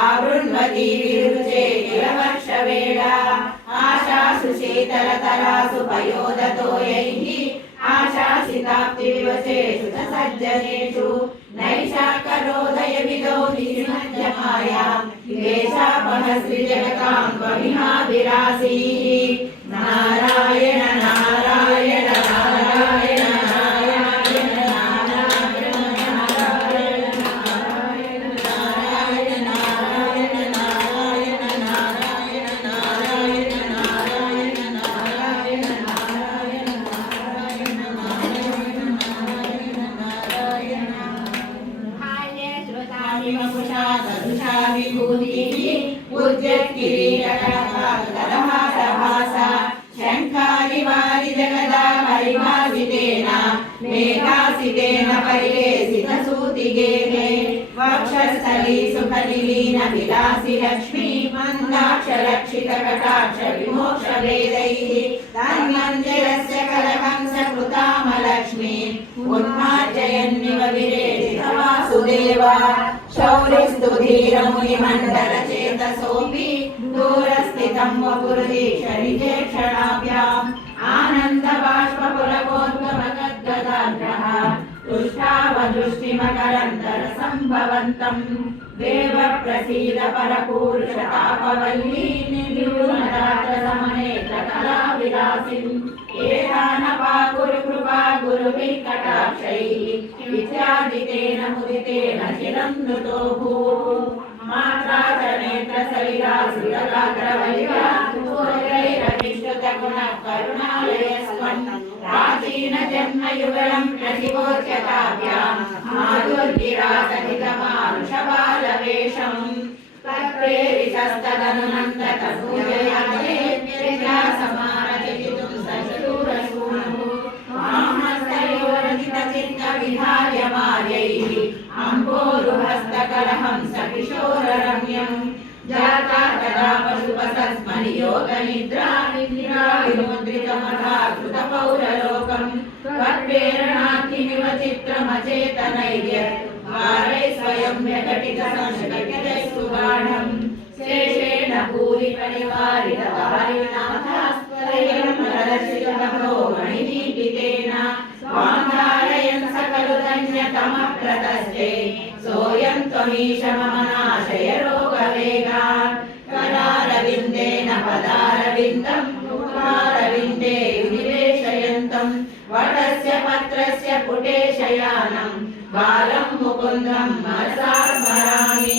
आवृण्वती विरुचे जलवर्षवेळा आशासु शीतलतरासु पयोदतोयैः आशासिताप्तिविवशेषु च सज्जनेषु नैषा करोदयविदो निशिमध्यमायां क्लेशापहस्त्रिजगतां त्वमिहाभिरासीः नारायण नारायण नारायण मेघासितेन परिलेसितसूतिगेहे वक्षस्थली सुखनिलीन विलासि लक्ष्मी मन्दाक्षरक्षितकटाक्ष विमोक्षवेदैः तन्मञ्जरस्य कलहंसकृतामलक्ष्मी उन्मार्जयन्निव विरेजित वासुदेवा शौरिस्तु धीरमुनिमण्डलचेतसोऽपि दूरस्थितं वपुर्दीक्षरिजे क्षणाभ्याम् आनन्दबाष्पपुलकोद्गमगद्गदाग्रः तुष्टावदृष्टिमकरन्तरसम्भवन्तम् देव प्रसीद परपूरुषतापवल्ली निर्व्यूनदातसमनेत्रकलाविलासिम् एतानपाकुरु कृपा गुरुभिः कटाक्षैः विद्यादितेन मुदितेन चिरं नृतो भूः मात्रा च नेत्रसलिलासुरगात्रवलिका करुणालयस्वन् प्राचीन जन्मयुगलं प्रतिवोच्यताभ्याम् माधुर्गिरासहितमानुषबालवेषम् तत्प्रेरितस्तदनुनन्दतपूजयाते विद्यासमारचितुं सशूरशूनुः मामस्तयोरजितचित्तविधार्यमार्यैः अम्भोरुहस्तकलहंस किशोररम्यम् जाता तदा पशुपसस्मनियोगनिद्रा विमुद्रितमथा कृतपौरलोकम् त्वत्प्रेरणात्मिव चित्रमचेतनैर्यत् वारै स्वयं व्यघटितसंशयस्तु गाढम् शेषेण भूरि परिवारितवारिनाथास्त्वयं प्रदर्शितमतो मणिदीपितेन स्वान्धारयन् सकलु धन्यतमप्रतस्ते सोऽयं त्वमीश मम नाशय रोगवेगान् करारविन्देन पदारविन्दं मुखारविन्दे विनिवेशयन्तं वटस्य पत्रस्य पुटे शयानं बालं मुकुन्दं मनसा स्मरामि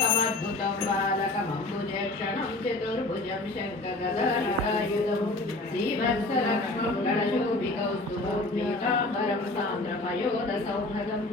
సమద్భుతం బాలకమంబుజక్షణం చతుర్భుజం శంఖగదాయుధం శ్రీవత్సలక్ష్మం గణశోభికౌస్తుభం పీతాంబరం సాంద్రమయోదసౌనగం